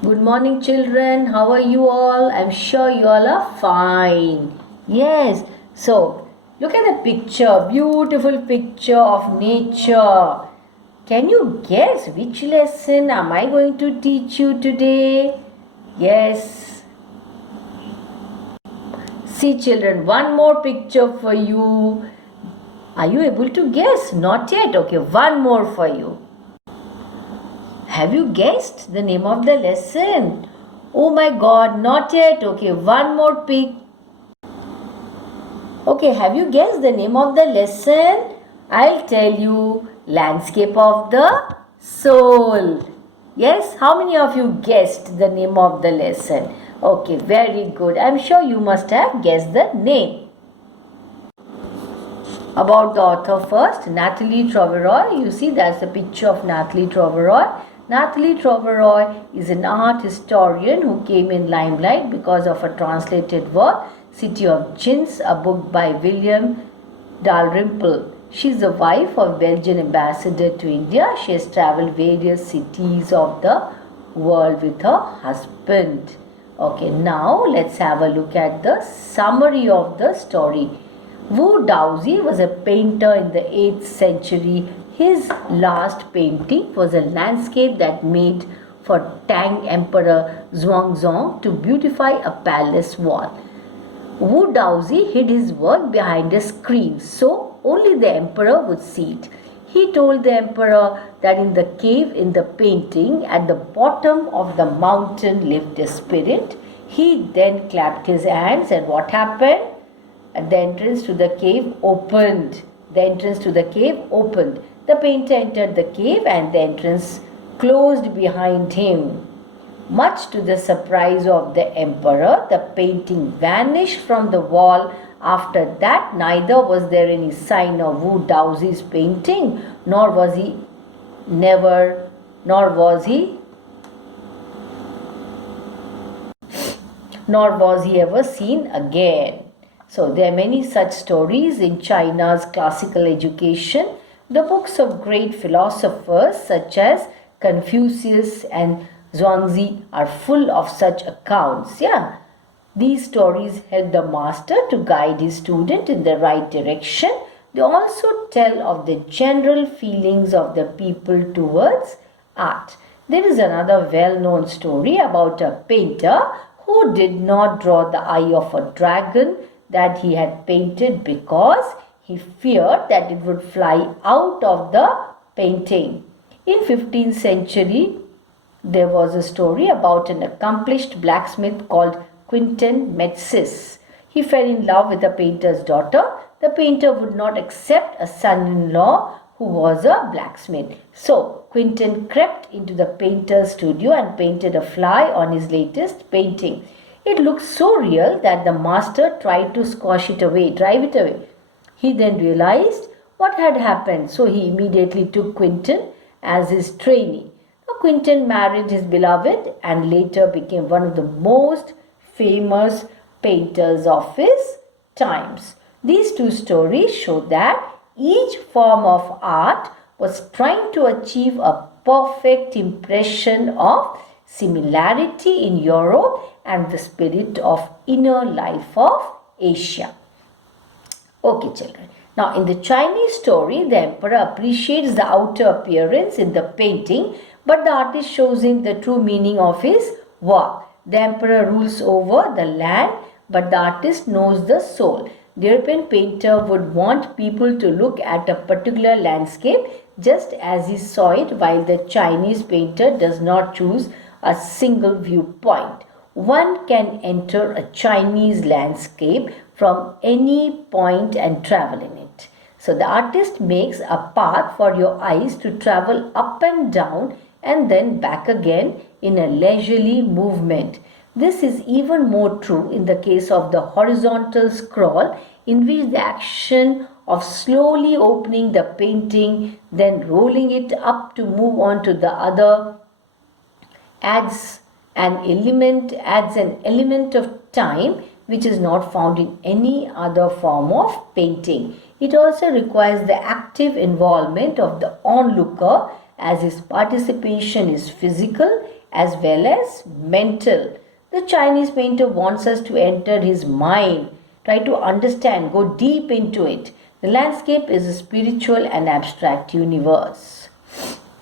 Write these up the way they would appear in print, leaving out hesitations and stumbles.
Good morning, children. How are you all? I'm sure you all are fine. Yes. So, look at the picture. Beautiful picture of nature. Can you guess which lesson am I going to teach you today? Yes. See, children, one more picture for you. Are you able to guess? Not yet. Okay, one more for you. Have you guessed the name of the lesson? Oh my god, not yet. Okay, one more pic. Okay, have you guessed the name of the lesson? I'll tell you, Landscape of the Soul. Yes, how many of you guessed the name of the lesson? Okay, very good. I'm sure you must have guessed the name. About the author first, Natalie Troveroy. You see, that's the picture of Natalie Troveroy. Natalie Troveroy is an art historian who came in limelight because of a translated work, City of Chins, a book by William Dalrymple. She is the wife of Belgian ambassador to India. She has traveled various cities of the world with her husband. Okay, now let's have a look at the summary of the story. Wu Daozi was a painter in the 8th century. His last painting was a landscape that made for Tang Emperor Zhuangzong to beautify a palace wall. Wu Daozi hid his work behind a screen so only the emperor would see it. He told the emperor that in the cave in the painting at the bottom of the mountain lived a spirit. He then clapped his hands, and what happened? The entrance to the cave opened. The entrance to the cave opened. The painter entered the cave and the entrance closed behind him. Much to the surprise of the emperor, the painting vanished from the wall. After that, neither was there any sign of Wu Daozi's painting, nor was he ever seen again. So there are many such stories in China's classical education. The books of great philosophers such as Confucius and Zhuangzi are full of such accounts. Yeah. These stories help the master to guide his student in the right direction. They also tell of the general feelings of the people towards art. There is another well-known story about a painter who did not draw the eye of a dragon that he had painted because he feared that it would fly out of the painting. In 15th century, there was a story about an accomplished blacksmith called Quentin Metzys. He fell in love with a painter's daughter. The painter would not accept a son-in-law who was a blacksmith. So Quentin crept into the painter's studio and painted a fly on his latest painting. It looked so real that the master tried to squash it away, drive it away. He then realized what had happened, so he immediately took Quentin as his trainee. Now, Quentin married his beloved and later became one of the most famous painters of his times. These two stories show that each form of art was trying to achieve a perfect impression of similarity in Europe and the spirit of inner life of Asia. Okay, children. Now, in the Chinese story, the emperor appreciates the outer appearance in the painting, but the artist shows him the true meaning of his work. The emperor rules over the land, but the artist knows the soul. The European painter would want people to look at a particular landscape just as he saw it, while the Chinese painter does not choose a single viewpoint. One can enter a Chinese landscape from any point and travel in it. So the artist makes a path for your eyes to travel up and down and then back again in a leisurely movement. This is even more true in the case of the horizontal scroll, in which the action of slowly opening the painting, then rolling it up to move on to the other adds an element of time which is not found in any other form of painting. It also requires the active involvement of the onlooker, as his participation is physical as well as mental. The Chinese painter wants us to enter his mind, try to understand, go deep into it. The landscape is a spiritual and abstract universe.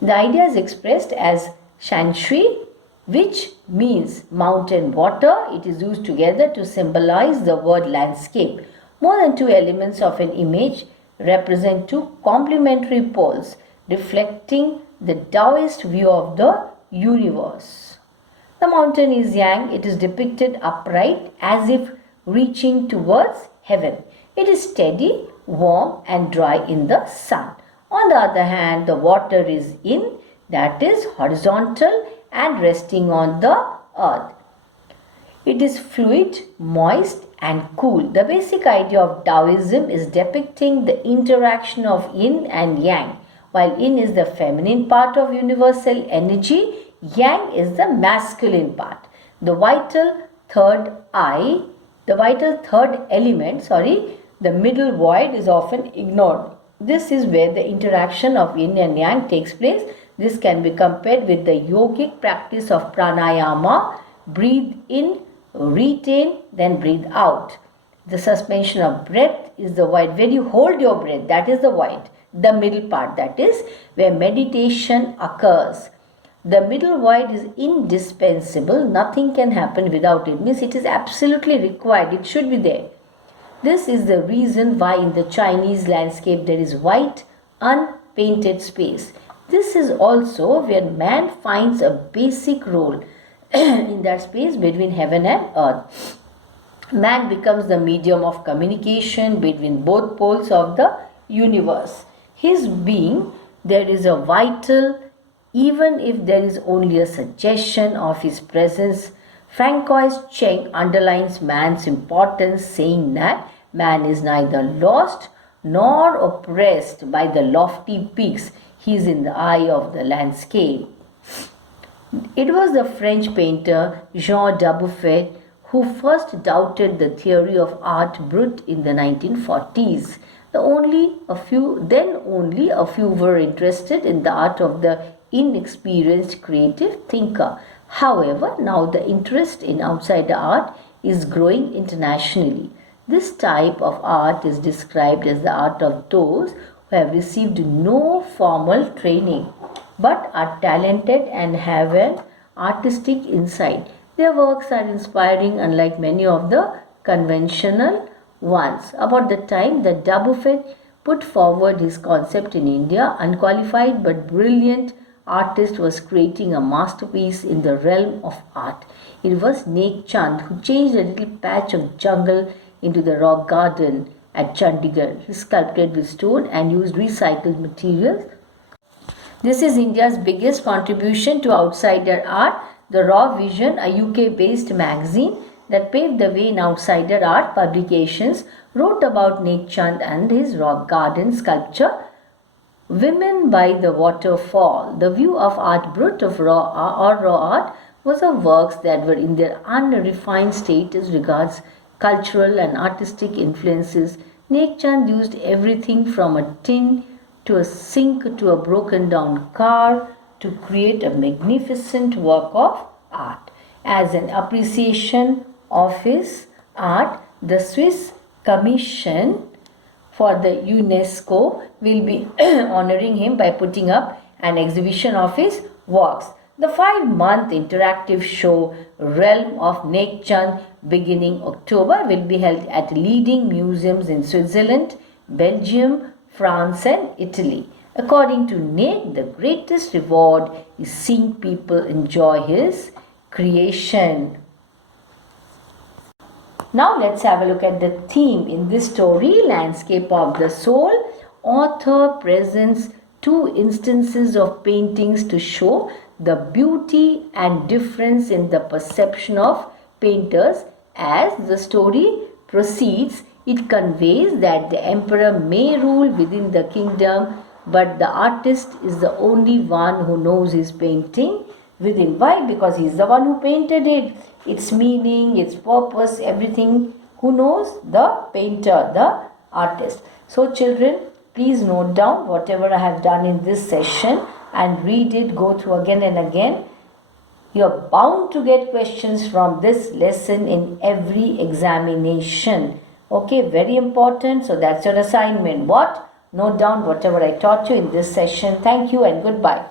The idea is expressed as Shanshui, which means mountain water. It is used together to symbolize the word landscape. More than two elements of an image represent two complementary poles, reflecting the Taoist view of the universe. The mountain is yang. It is depicted upright as if reaching towards heaven. It is steady, warm and dry in the sun. On the other hand, the water is yin, that is horizontal and resting on the earth. It is fluid, moist and cool. The basic idea of Taoism is depicting the interaction of yin and yang. While yin is the feminine part of universal energy, yang is the masculine part. The vital third element, the middle void is often ignored. This is where the interaction of yin and yang takes place. This can be compared with the yogic practice of pranayama. Breathe in, retain, then breathe out. The suspension of breath is the void. When you hold your breath, that is the void. The middle part, that is where meditation occurs. The middle void is indispensable. Nothing can happen without it. Means it is absolutely required. It should be there. This is the reason why in the Chinese landscape there is white, unpainted space. This is also where man finds a basic role in that space between heaven and earth. Man becomes the medium of communication between both poles of the universe. His being, there is a vital, even if there is only a suggestion of his presence. Francois Cheng underlines man's importance, saying that man is neither lost nor oppressed by the lofty peaks. He is in the eye of the landscape. It was the French painter Jean Dubuffet who first doubted the theory of art brut in the 1940s. Only a few were interested in the art of the inexperienced creative thinker. However, now the interest in outsider art is growing internationally. This type of art is described as the art of those who have received no formal training but are talented and have an artistic insight. Their works are inspiring, unlike many of the conventional ones. About the time that Dubuffet put forward his concept in India, unqualified but brilliant artist was creating a masterpiece in the realm of art. It was Nek Chand who changed a little patch of jungle into the rock garden at Chandigarh. He sculpted with stone and used recycled materials. This is India's biggest contribution to outsider art. The Raw Vision, a UK-based magazine that paved the way in outsider art publications, wrote about Nek Chand and his rock garden sculpture, Women by the Waterfall. The view of art brut of raw art was of works that were in their unrefined state as regards cultural and artistic influences. Nek Chand used everything from a tin to a sink to a broken down car to create a magnificent work of art. As an appreciation of his art, the Swiss Commission for the UNESCO will be honoring him by putting up an exhibition of his works. The 5-month interactive show Realm of Nek Chand beginning October will be held at leading museums in Switzerland, Belgium, France and Italy. According to Nek, the greatest reward is seeing people enjoy his creation. Now let's have a look at the theme in this story, Landscape of the Soul. Author presents 2 instances of paintings to show the beauty and difference in the perception of painters. As the story proceeds, it conveys that the emperor may rule within the kingdom, but the artist is the only one who knows his painting within. Why? Because he is the one who painted it. Its meaning, its purpose, everything. Who knows? The painter, the artist. So children, please note down whatever I have done in this session and read it, go through again and again. You're bound to get questions from this lesson in every examination. Okay, very important. So that's your assignment. What? Note down whatever I taught you in this session. Thank you and goodbye.